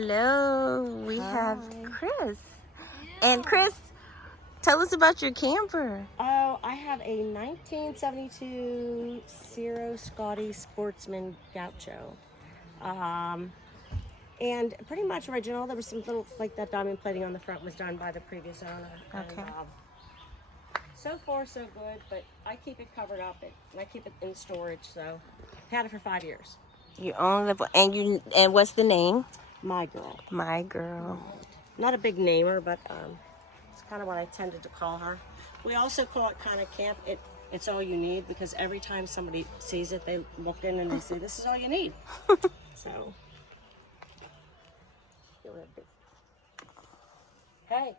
Hello, we have Kris. And Kris, tell us about your camper. Oh, I have a 1972 Serro Scotty Sportsman Gaucho. And pretty much original. There was some little, like that diamond plating on the front was done by the previous owner. Okay. And, so far, so good, but I keep it covered up and I keep it in storage, so had it for 5 years. You own the, and what's the name? My girl. My girl. Not a big namer, but it's kind of what I tended to call her. We also call it kind of camp. It's all you need, because every time somebody sees it, they look in and they say, "This is all you need." So, hey.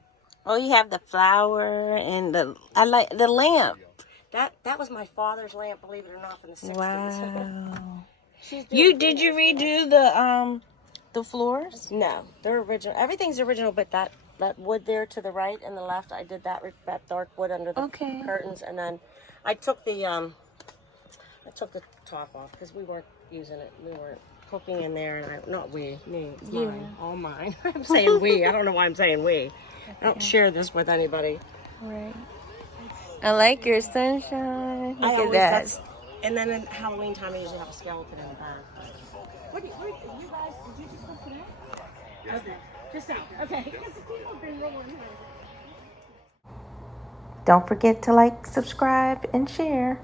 Oh, you have the flower and I like the lamp. That was my father's lamp, believe it or not, from the 60s. Wow. Did you redo the floors? No, they're original. Everything's original, but that wood there to the right and the left, I did that dark wood under the curtains, and then I took the top off because we weren't using it. We weren't cooking in there, and me. It's mine, all mine. I'm saying we. I don't know why I'm saying we. I don't share this with anybody. Right. I like your sunshine. Look at that. And then in Halloween time, I usually have a skeleton in the back. What you guys, did you just look today? Yes. Okay. Just out. Okay. Because the people have been rolling. Don't forget to like, subscribe, and share.